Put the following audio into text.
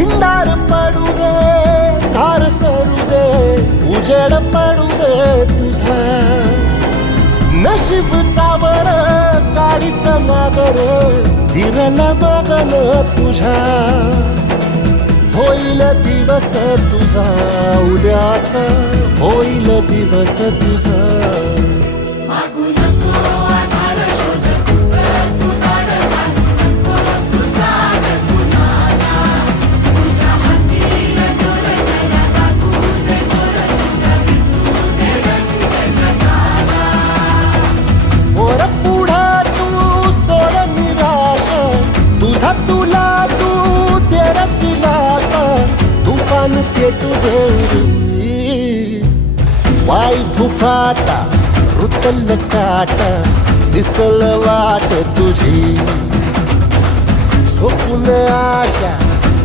भिंडार पडू दे, धार सरू दे, उजेड पडू दे तुझा. नशीब चावर काढीत मागर, दिरल बगन तुझ्या. होईल दिवस तुझा उद्याचा, होईल दिवस तुझा. तुला तू तेरा दिलास तुफान पेटू दे. वाई फुफाटा रुतल काटा, दिसल वाट तुझी. झोपून आशा